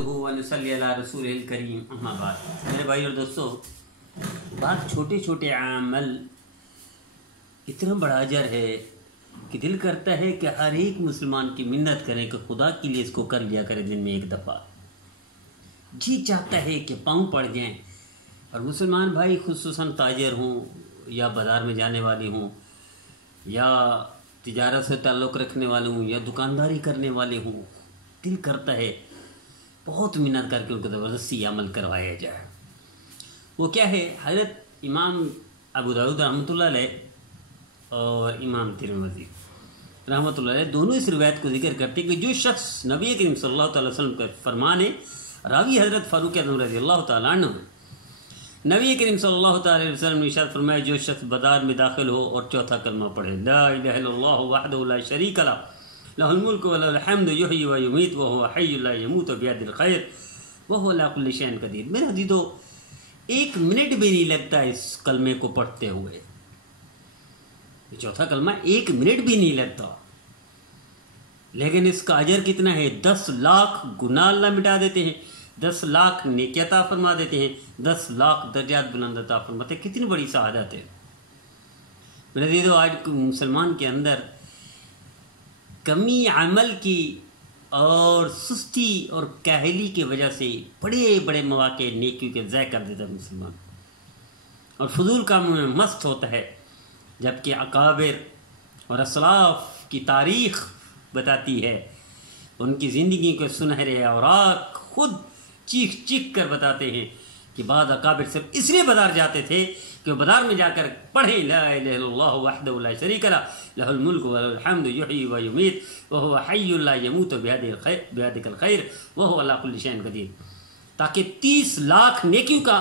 ونصلی علی رسول الکریم اما بعد۔ میرے بھائی اور دوستو، بعض چھوٹے چھوٹے عمل اتنا بڑا اجر ہے کہ دل کرتا ہے کہ ہر ایک مسلمان کی منت کریں کہ خدا کے لیے اس کو کر لیا کرے دن میں ایک دفعہ۔ جی چاہتا ہے کہ پاؤں پڑ جائیں، اور مسلمان بھائی خصوصاً تاجر ہوں یا بازار میں جانے والے ہوں یا تجارت سے تعلق رکھنے والے ہوں یا دکانداری کرنے والے ہوں، دل کرتا ہے بہت محنت کر کے ان کو زبردستی عمل کروایا جائے۔ وہ کیا ہے؟ حضرت امام ابو داؤد رحمۃ اللہ علیہ اور امام ترمذی رحمۃ اللہ علیہ دونوں اس روایت کو ذکر کرتے کہ جو شخص نبی کریم صلی اللہ تعالی وسلم کا فرمان ہے، راوی حضرت فاروق اعظم رضی اللہ تعالیٰ عنہ، نبی کریم صلی اللہ تعالی وسلم نے ارشاد فرمایا جو شخص بازار میں داخل ہو اور چوتھا کلمہ پڑھے لا الہ الا اللہ وحدہ لا شریک لہ لہ الملک ولہ الحمد یحیی و یمیت وہو حی لا یموت بیدہ الخیر وہو علی کل شیء قدیر۔ میرے عزیزو، 1 منٹ بھی نہیں لگتا اس کلمے کو پڑھتے ہوئے، چوتھا کلمہ 1 منٹ بھی نہیں لگتا، لیکن اس کا اجر کتنا ہے؟ 10 لاکھ گناہ اللہ مٹا دیتے ہیں، 10 لاکھ نیکی عطا فرما دیتے ہیں، 10 لاکھ درجات بلند عطا فرماتے ہیں۔ کتنی بڑی سعادت ہے میرے عزیزو۔ آج مسلمان کے اندر کمی عمل کی اور سستی اور کاہلی کی وجہ سے بڑے بڑے مواقع نیکیوں کے ضائع کر دیتا ہے مسلمان، اور فضول کاموں میں مست ہوتا ہے، جبکہ اکابر اور اسلاف کی تاریخ بتاتی ہے، ان کی زندگی کے سنہرے اوراق خود چیخ چیخ کر بتاتے ہیں کہ بعض اکابر صرف اس لیے بازار جاتے تھے کہ وہ بازار میں جا کر پڑھیں لا الہ الا اللہ وحدہ لا شریک لہ لہ الملک ولہ الحمد یحیی و یمیت وہو حی لا یموت بیدہ الخیر وہو علی کل شیء قدیر، تاکہ 30 لاکھ نیکیوں کا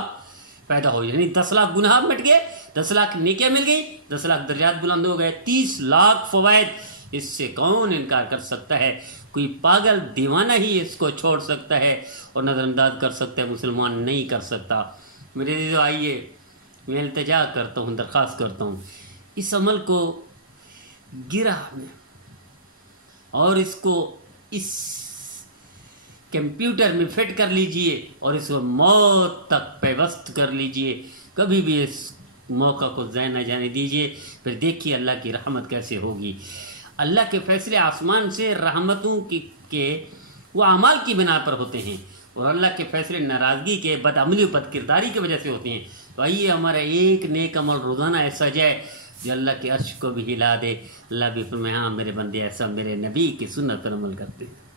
پیدا ہو، یعنی 10 لاکھ گناہ مٹ گئے، 10 لاکھ نیکیاں مل گئی، 10 لاکھ درجات بلند ہو گئے، 30 لاکھ فوائد۔ اس سے کون انکار کر سکتا ہے؟ کوئی پاگل دیوانہ ہی اس کو چھوڑ سکتا ہے اور نظر انداز کر سکتا ہے، مسلمان نہیں کر سکتا۔ میرے عزیزو، آئیے میں التجا کرتا ہوں، درخواست کرتا ہوں، اس عمل کو گرہ میں اور اس کو اس کمپیوٹر میں فٹ کر لیجئے اور اس کو موت تک پیوست کر لیجئے، کبھی بھی اس موقع کو ضائع نہ جانے دیجئے۔ پھر دیکھیے اللہ کی رحمت کیسے ہوگی۔ اللہ کے فیصلے آسمان سے رحمتوں کے وہ اعمال کی بنا پر ہوتے ہیں، اور اللہ کے فیصلے ناراضگی کے، بدعملی و بد کرداری کی وجہ سے ہوتے ہیں۔ تو آئیے ہمارا ایک نیک عمل روزانہ ایسا جائے جو اللہ کے عرش کو بھی ہلا دے۔ اللہ بھی فرمائے ہاں میرے بندے ایسا میرے نبی کی سنت پر عمل کرتے ہیں۔